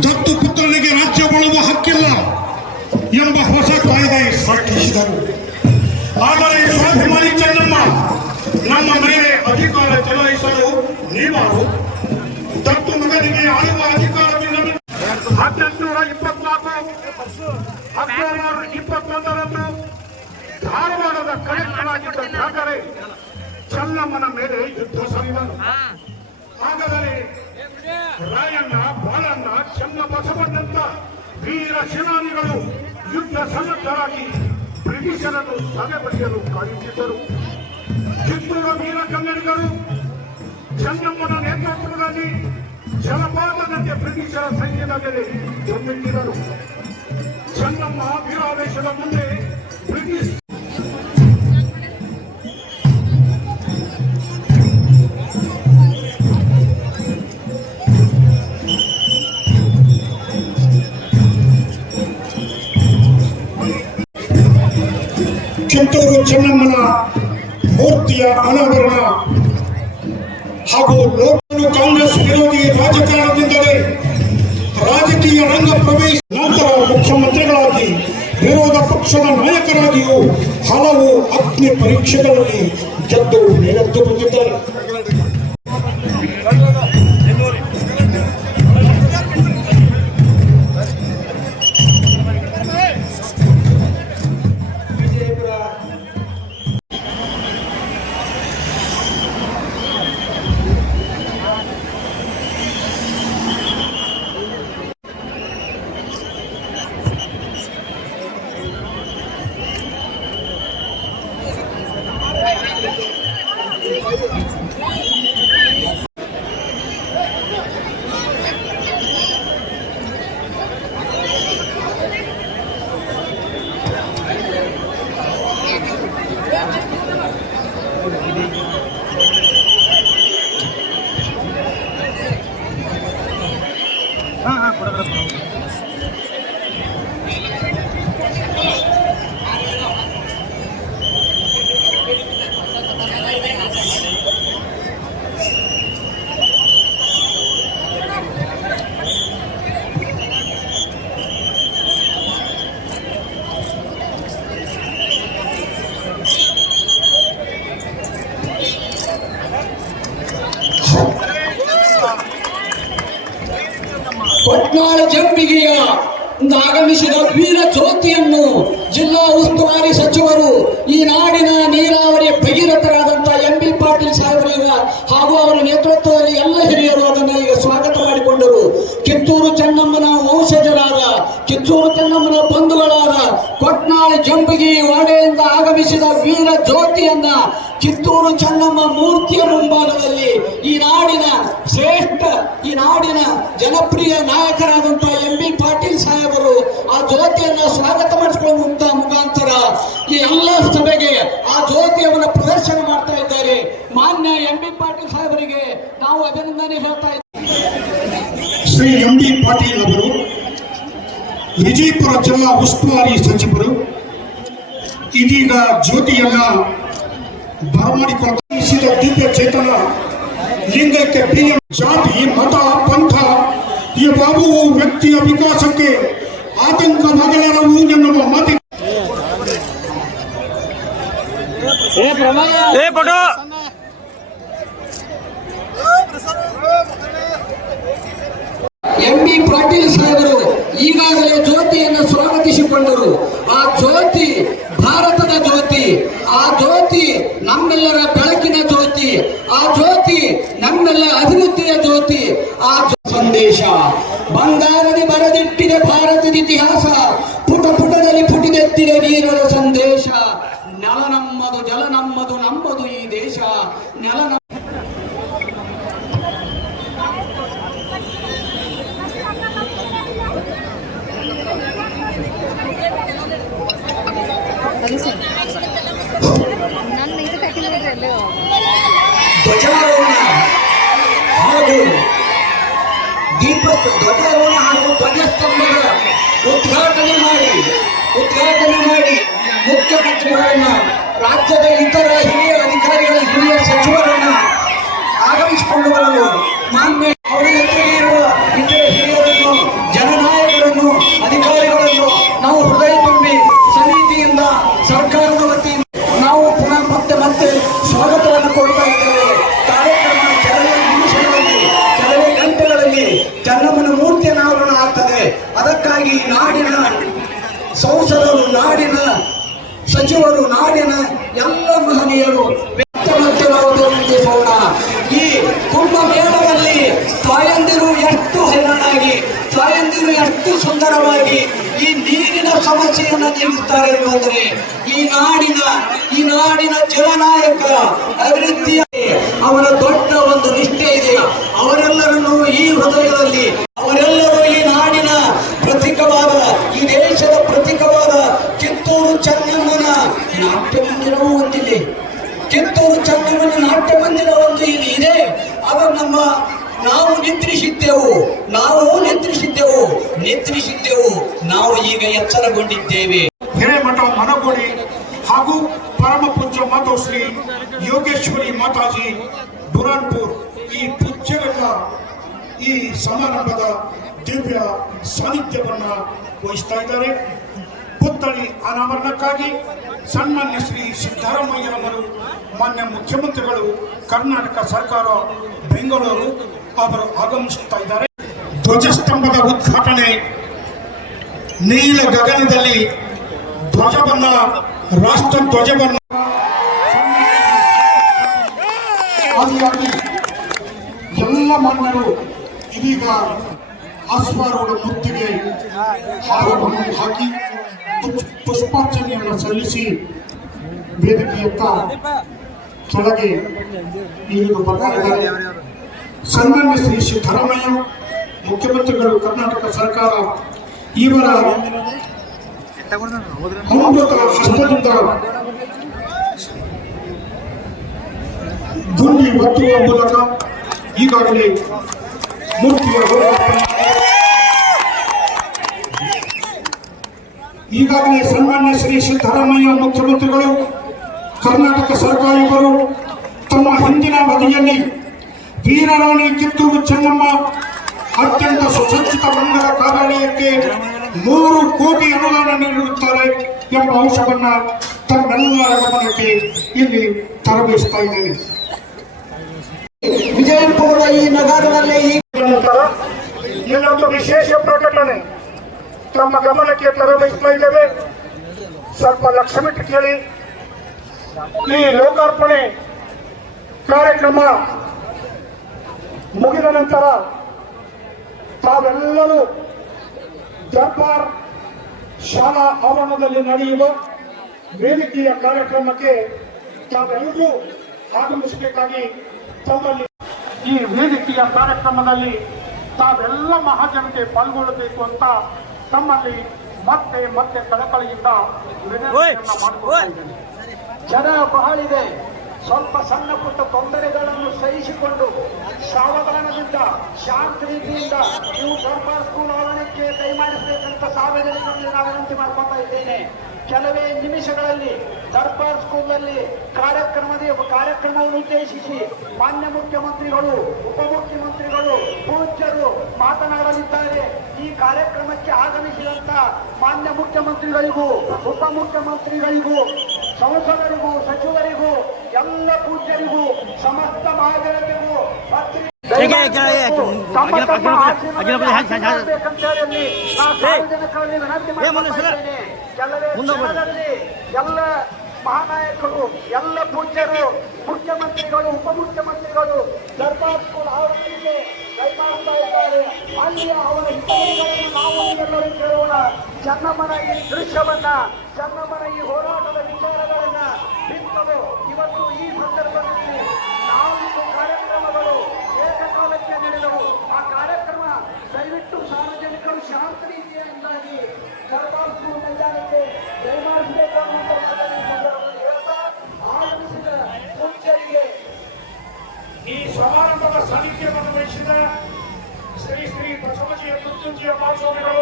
ದತ್ತು ಪುತ್ರನಿಗೆ ರಾಜ್ಯ ಬಾಳುವ ಹಕ್ಕಿಲ್ಲ ಎಂಬ ಹೊಸ ಕಾಯ್ದೆ ಸ್ಥಾಪಿಸಿದರು. ಆದರೆ ಸ್ವಾಭಿಮಾನಿ ಚೆನ್ನಮ್ಮ ನಮ್ಮ ಮೇಲೆ ಅಧಿಕಾರ ಚಲಾಯಿಸಲು ನೀವಾರು ದತ್ತು ಮಗನಿಗೆ ಆಳುವ ಅಧಿಕಾರವಿಲ್ಲ. 1824 ಅಕ್ಟೋಬರ್ 21ರಂದು ಧಾರವಾಡದ ಕಲೆಕ್ಟರ್ ಆಗಿದ್ದ ಠಾಕರೆ ಚೆನ್ನಮ್ಮನ ಮೇಲೆ ಯುದ್ಧ ಸಾರಿದನು. ಹಾಗಾದರೆ ರಾಯಣ್ಣ, ಬಾಳಣ್ಣ, ಚೆನ್ನಬಸವಣ್ಣಂತ ವೀರ ಸೇನಾನಿಗಳು ಯುದ್ಧ ಸನ್ನದ್ಧರಾಗಿ ಬ್ರಿಟಿಷರನ್ನು ಸದೆಬಡಿಯಲು ಕಾಯುತ್ತಿದ್ದರು. ಕಿತ್ತೂರು ವೀರ ಕನ್ನಡಿಗರು ಚೆನ್ನಮ್ಮನ ನೇತೃತ್ವದಲ್ಲಿ ಜಲಪಾತದಂತೆ ಬ್ರಿಟಿಷರ ಸೈನ್ಯದ ಮೇಲೆ ಧುಮ್ಮಿಟ್ಟಿದರು. ಚೆನ್ನಮ್ಮ ವೀರಾವೇಶದ ಮುಂದೆ ಬ್ರಿಟಿಷ್ ಕಿತ್ತೂರು ಚೆನ್ನಮ್ಮನ ಮೂರ್ತಿಯ ಅನಾವರಣ ಹಾಗೂ ಲೋಕಲು ಕಾಂಗ್ರೆಸ್ ವಿರೋಧಿ ರಾಜಕಾರಣದಿಂದಲೇ ರಾಜಕೀಯ ರಂಗ ಪ್ರವೇಶ ನಂತರ ಮುಖ್ಯಮಂತ್ರಿಗಳಾಗಿ ವಿರೋಧ ಪಕ್ಷದ ನಾಯಕರಾಗಿಯೂ ಹಲವು ಅಗ್ನಿ ಪರೀಕ್ಷೆಗಳಲ್ಲಿ ಗೆದ್ದು ಮೇಲೆದ್ದು ಬಂದಿದ್ದಾರೆ. ಕೊಟ್ನಾಳ ಜಂಬಿಗೆಯ ಆಗಮಿಸಿದ ವೀರ ಜ್ಯೋತಿಯನ್ನು ಜಿಲ್ಲಾ ಉಸ್ತುವಾರಿ ಸಚಿವರು, ಈ ನಾಡಿನ ನೀರಾವರಿ ಭಗೀರಥರಾದಂಥ ಎಂ.ಬಿ. ಪಾಟೀಲ್ ಸಾಹೇಬರೀಗ ಹಾಗೂ ಅವರ ನೇತೃತ್ವದಲ್ಲಿ ಎಲ್ಲ ಹಿರಿಯರು ಅದನ್ನು ಈಗ ಸ್ವಾಗತ ಮಾಡಿಕೊಂಡರು. ಕಿತ್ತೂರು ಚೆನ್ನಮ್ಮನ ವಂಶಜರಾದ, ಕಿತ್ತೂರು ಚೆನ್ನಮ್ಮನ ಬಂಧುಗಳಾದ ಕೊಟ್ನಾಳ ಜಂಬಿಗಿ ವಾಡೆಯಿಂದ ಆಗಮಿಸಿದ ವೀರ ಜ್ಯೋತಿಯನ್ನ ಕಿತ್ತೂರು ಚೆನ್ನಮ್ಮ ಮೂರ್ತಿಯ ಮುಂಭಾಗದಲ್ಲಿ ಈ ನಾಡಿನ ಶ್ರೇಷ್ಠ, ಈ ನಾಡಿನ ಜನಪ್ರಿಯ ನಾಯಕರಾದಂತಹ ಎಂ.ಬಿ. ಪಾಟೀಲ್ ಸಾಹೇಬರು ಆ ಜ್ಯೋತಿಯನ್ನು ಸ್ವಾಗತ ಮಾಡಿಸಿಕೊಳ್ಳುವಂತ ಮುಖಾಂತರ ಈ ಎಲ್ಲ ಸಭೆಗೆ ಆ ಜ್ಯೋತಿಯನ್ನು ಪ್ರದರ್ಶನ ಮಾಡ್ತಾ ಇದ್ದಾರೆ. ಮಾನ್ಯ ಎಂ.ಬಿ. ಪಾಟೀಲ್ ಸಾಹೇಬರಿಗೆ ನಾವು ಅಭಿನಂದನೆ ಹೇಳ್ತಾ ಇದ್ದೇವೆ. ಶ್ರೀ ಎಂ.ಬಿ. ಪಾಟೀಲ್ ಅವರು ವಿಜಯಪುರ ಜಿಲ್ಲಾ ಉಸ್ತುವಾರಿ ಸಚಿವರು ಇದೀಗ ಜ್ಯೋತಿಯನ್ನ ಬರಮಾಡಿಕೊಳ್ಳಿಸಿದ ದಿವ್ಯ ಚೇತನ ಲಿಂಗಕ್ಕೆ ಪ್ರಿಯ ಜಾತಿ, ಮತ, ಪಂಥ ಈ ಯಾವುವು ವ್ಯಕ್ತಿಯ ವಿಕಾಸಕ್ಕೆ ಆತಂಕವಾಗಲಾರವು ಎನ್ನುವ ಮಾತಿ ಎಂ.ಬಿ. ಪಾಟೀಲ್ ಸಾಹೇಬರು ಈಗಾಗಲೇ ಜ್ಯೋತಿಯನ್ನು ಸ್ವಾಗತಿಸಿಕೊಂಡರು. ಆ ಜ್ಯೋತಿ ಭಾರತದ ಜ್ಯೋತಿ, ಆ ಜ್ಯೋತಿ ನಮ್ಮೆಲ್ಲರ ಬೆಳಕಿನ ಜ್ಯೋತಿ, ಆ ಜ್ಯೋತಿ ನಮ್ಮೆಲ್ಲ ಅಭಿವೃದ್ಧಿಯ ಜ್ಯೋತಿ. ಆ ಸಂದೇಶ ಬಂಗಾರದಿ ಬರೆದಿಟ್ಟಿದೆ ಭಾರತದ ಇತಿಹಾಸ, ಪುಟ ಪುಟದಲ್ಲಿ ಪುಟಿದೆತ್ತಿದೆ ವೀರರ ಸಂದೇಶ. ನೆಲ ನಮ್ಮದು, ಜಲ ನಮ್ಮದು, ನಮ್ಮದು ಈ ದೇಶ. ನೆಲ ಧ್ವಜಾರೋಹಣ ಹಾಗೂ ಧ್ವಜಾರೋಹಣ ಹಾಗೂ ಧ್ವಜಸ್ತಂಭದ ಉದ್ಘಾಟನೆ ಮಾಡಿ ಮುಖ್ಯಮಂತ್ರಿಗಳನ್ನ, ರಾಜ್ಯದ ಇತರ ಹಿರಿಯ ಅಧಿಕಾರಿಗಳ, ಹಿರಿಯ ಸಚಿವರನ್ನ ಆಗಮಿಸಿಕೊಂಡು ಬರಲು ಮಾನ್ಯ ಅವರ ಜೊತೆಗೆ ಇರುವ ಇತರ ಹಿರಿಯರನ್ನು ಚೆನ್ನಮ್ಮನ ಮೂರ್ತಿ ಅನಾವರಣ ಆಗ್ತದೆ. ಅದಕ್ಕಾಗಿ ನಾಡಿನ ಸಂಸದರು, ನಾಡಿನ ಸಚಿವರು, ನಾಡಿನ ಎಲ್ಲ ಮಹನೀಯರು ಈ ಕುಂಭಮೇಳದಲ್ಲಿ ತಾಯಂದಿರು ಎಷ್ಟು ಹೈರಾಣಾಗಿ, ತಾಯಂದಿರು ಎಷ್ಟು ಸುಂದರವಾಗಿ ಈ ನೀರಿನ ಸಮಸ್ಯೆಯನ್ನು ನೀಡುತ್ತಾರೆ ಎಂಬುದರೆ ಈ ನಾಡಿನ ಜಲನಾಯಕ ಅಭಿವೃದ್ಧಿಯ ಅವರ ದೊಡ್ಡ ಒಂದು ನಿಷ್ಠೆ ಇದೆ. ಅವರೆಲ್ಲರನ್ನು ಈ ಹೃದಯದಲ್ಲಿ, ಅವರೆಲ್ಲರೂ ಈ ನಾಡಿನ ಪ್ರತೀಕವಾದ, ಈ ದೇಶದ ಪ್ರತೀಕವಾದ ಕಿತ್ತೂರು ಚೆನ್ನಮ್ಮನ ನಾಟ್ಯ ಮಂದಿರವೂ ಹೊಂದಿದೆ. ಕಿತ್ತೂರು ಚೆನ್ನಮ್ಮನ ನಾಟ್ಯ ಮಂದಿರ ಒಂದು ಇಲ್ಲಿ ಇದೆ. ಅದು ನಾವು ನಿದ್ರಿಸಿದ್ದೆವು. ನಾವು ಈಗ ಎಚ್ಚರಗೊಂಡಿದ್ದೇವೆ. ಹಿರೇಮಠ ಮನಗೋಡಿ ಹಾಗೂ ಪರಮ ಪೂಜ್ಯ ಮಾತಾ ಶ್ರೀ ಯೋಗೇಶ್ವರಿ ಮಾತಾಜಿ ಬುರಾನ್ಪುರ್ ಈ ಪೂಜ್ಯರೆಲ್ಲ ಈ ಸಮಾರಂಭದ ದಿವ್ಯ ಸಾನ್ನಿಧ್ಯವನ್ನ ವಹಿಸ್ತಾ ಇದ್ದಾರೆ. ಪುತ್ಥಳಿ ಅನಾವರಣಕ್ಕಾಗಿ ಸನ್ಮಾನ್ಯ ಶ್ರೀ ಸಿದ್ದರಾಮಯ್ಯರವರು, ಮಾನ್ಯ ಮುಖ್ಯಮಂತ್ರಿಗಳು, ಕರ್ನಾಟಕ ಸರ್ಕಾರ, ಬೆಂಗಳೂರು ಅವರು ಆಗಮಿಸುತ್ತಾ ಇದ್ದಾರೆ. ಧ್ವಜಸ್ತಂಭದ ಉದ್ಘಾಟನೆ, ನೀಲ ಗಗನದಲ್ಲಿ ಧ್ವಜವನ್ನ, ರಾಷ್ಟ್ರ ಧ್ವಜವನ್ನ ಆದಿಯಾಗಿ ಎಲ್ಲ ಮಾನ್ಯರು ಇದೀಗ ಅಶ್ವಾರೂಢ ಮೂರ್ತಿಗೆ ಹಾರವನ್ನು ಹಾಕಿ ಪುಷ್ಪಾರ್ಚನೆಯನ್ನು ಸಲ್ಲಿಸಿ ವೇದಿಕೆಯತ್ತ ಕೆಳಗೆ ಇಳಿದು ಬರ್ತಾರೆ. ಸನ್ಮಾನ್ಯ ಶ್ರೀ ಸಿದ್ದರಾಮಯ್ಯ ಮುಖ್ಯಮಂತ್ರಿಗಳು, ಕರ್ನಾಟಕ ಸರ್ಕಾರ ಇವರ ಅಮೃತ ಹಸ್ತದಿಂದ ಗುಂಡಿ ಒತ್ತುವ ಮೂಲಕ ಈಗಾಗಲೇ ಮೂರ್ತಿಯ ಈಗಾಗಲೇ ಸನ್ಮಾನ್ಯ ಶ್ರೀ ಸಿದ್ದರಾಮಯ್ಯ ಮುಖ್ಯಮಂತ್ರಿಗಳು, ಕರ್ನಾಟಕ ಸರ್ಕಾರ ಇವರು ತಮ್ಮ ಹಿಂದಿನ ಅವಧಿಯಲ್ಲಿ ವೀರರಾಣಿ ಕಿತ್ತೂರು ಚೆನ್ನಮ್ಮ ಅತ್ಯಂತ ಸುಸಜ್ಜಿತ ಮಂಗಲ ಕಾರ್ಯಾಲಯಕ್ಕೆ 3 ಕೋಟಿ ಅನುದಾನ ನೀಡಿರುತ್ತಾರೆ ಎಂಬ ಅಂಶವನ್ನ ತಮ್ಮೆಲ್ಲರ ಗಮನಕ್ಕೆ ಇಲ್ಲಿ ತರಬೇಯಿಸ್ತಾ ಇದ್ದೇನೆ. ವಿಜಯಪುರದ ಈ ನಗರದಲ್ಲಿ ಇನ್ನೊಂದು ವಿಶೇಷ ಪ್ರಕಟಣೆ ತಮ್ಮ ಗಮನಕ್ಕೆ ತರಬೇಯಿಸ್ತಾ ಇದ್ದೇವೆ. ಸ್ವಲ್ಪ ಲಕ್ಷ್ಯವಿಟ್ಟು ಕೇಳಿ. ಈ ಲೋಕಾರ್ಪಣೆ ಕಾರ್ಯಕ್ರಮ ಮುಗಿದ ನಂತರ ತಾವೆಲ್ಲರೂ ದರ್ಬಾರ್ ಶಾಲಾ ಆವರಣದಲ್ಲಿ ನಡೆಯುವ ವೇದಿಕೆಯ ಕಾರ್ಯಕ್ರಮಕ್ಕೆ ತಾವೆಲ್ಲರೂ ಆಗಮಿಸಬೇಕಾಗಿ ತಮ್ಮಲ್ಲಿ ಈ ವೇದಿಕೆಯ ಕಾರ್ಯಕ್ರಮದಲ್ಲಿ ತಾವೆಲ್ಲ ಮಹಾಜನತೆ ಪಾಲ್ಗೊಳ್ಳಬೇಕು ಅಂತ ತಮ್ಮಲ್ಲಿ ಮತ್ತೆ ಮತ್ತೆ ಕಳಕಳಿಯಿಂದ ವಿನಂತಿಯನ್ನ ಮಾಡಿಕೊಳ್ತಾ ಇದ್ದೇನೆ. ಜನ ಬಹಳಿದೆ. ಸ್ವಲ್ಪ ಸಣ್ಣ ಪುಟ್ಟ ತೊಂದರೆಗಳನ್ನು ಸಹಿಸಿಕೊಂಡು ಸಾವಧಾನದಿಂದ, ಶಾಂತ ರೀತಿಯಿಂದ ನೀವು ದರ್ಬಾರ್ ಸ್ಕೂಲ್ ಆವರಣಕ್ಕೆ ದಯಮಾಡಿಸಬೇಕಂತ ಸಾರ್ವಜನಿಕರಲ್ಲಿ ನಾನು ವಿನಂತಿ ಮಾಡ್ಕೊತಾ ಇದ್ದೇನೆ. ಕೆಲವೇ ನಿಮಿಷಗಳಲ್ಲಿ ದರ್ಬಾರ್ ಸ್ಕೂಲ್ನಲ್ಲಿ ಕಾರ್ಯಕ್ರಮವನ್ನು ಉದ್ದೇಶಿಸಿ ಮಾನ್ಯ ಮುಖ್ಯಮಂತ್ರಿಗಳು, ಉಪಮುಖ್ಯಮಂತ್ರಿಗಳು, ಪೂಜ್ಯರು ಮಾತನಾಡಲಿದ್ದಾರೆ. ಈ ಕಾರ್ಯಕ್ರಮಕ್ಕೆ ಆಗಮಿಸಿದಂತ ಮಾನ್ಯ ಮುಖ್ಯಮಂತ್ರಿಗಳಿಗೂ, ಉಪಮುಖ್ಯಮಂತ್ರಿಗಳಿಗೂ, ಸಂಸದರಿಗೂ, ಸಚಿವರಿಗೂ, ಎಲ್ಲ ಪೂಜ್ಯರಿಗೂ, ಸಮಸ್ತ ಮಹಾಜನತೆಗೂ ಸಾರ್ವಜನಿಕರಲ್ಲಿ ವಿನಂತಿ ಮಾಡಿದ್ದೇನೆ. ಕೆಲವೇ ಕ್ಷಣದಲ್ಲಿ ಎಲ್ಲ ಮಹಾನಾಯಕರು, ಎಲ್ಲ ಪೂಜ್ಯರು, ಮುಖ್ಯಮಂತ್ರಿಗಳು, ಉಪಮುಖ್ಯಮಂತ್ರಿಗಳು ದರ್ಬಾರ್ ಸ್ಕೂಲ್ ಆವರಣಕ್ಕೆ ಕೈಮಾಡ್ತಾ ಇದ್ದಾರೆ. ಅಲ್ಲಿಯ ಅವರ ಹಿತಗಳನ್ನು ನಾವು ಎಲ್ಲರೂ ಕೇಳೋಣ. ಚೆನ್ನಮ್ಮನ ಈ ದೃಶ್ಯವನ್ನ, ಚೆನ್ನಮ್ಮನ ಈ ಹೋರಾಟದ ವಿಚಾರಗಳನ್ನ ಬಿತ್ತಲು ಇವತ್ತು ಈ ಸಂದರ್ಭದಲ್ಲಿ 4 ಕಾರ್ಯಕ್ರಮಗಳು ಏಕಕಾಲಕ್ಕೆ ನಡೆದವು. ಆ ಕಾರ್ಯಕ್ರಮ ದಯವಿಟ್ಟು ಸಾರ್ವಜನಿಕರು ಶಾಂತ ರೀತಿಯಿಂದಾಗಿ ದರ್ಬಾರ್ ಸ್ಕೂಲ್ ಮೈದಾನಕ್ಕೆ ದಯಮಾಡಿಸಬೇಕು ಅನ್ನುವಂಥ ಹೇಳ್ತಾ ಆಗಮಿಸಿದ ಪೂಜ್ಯರಿಗೆ ಈ ಸಮಾರಂಭದ ಸಾನ್ನಿಧ್ಯವನ್ನು ವಹಿಸಿದ ಶ್ರೀ ಶ್ರೀ ಬಸವಜಿಯ ಮೃತ್ಯುಂಜಯ ಮಹಾಸ್ವಾಮಿಗಳು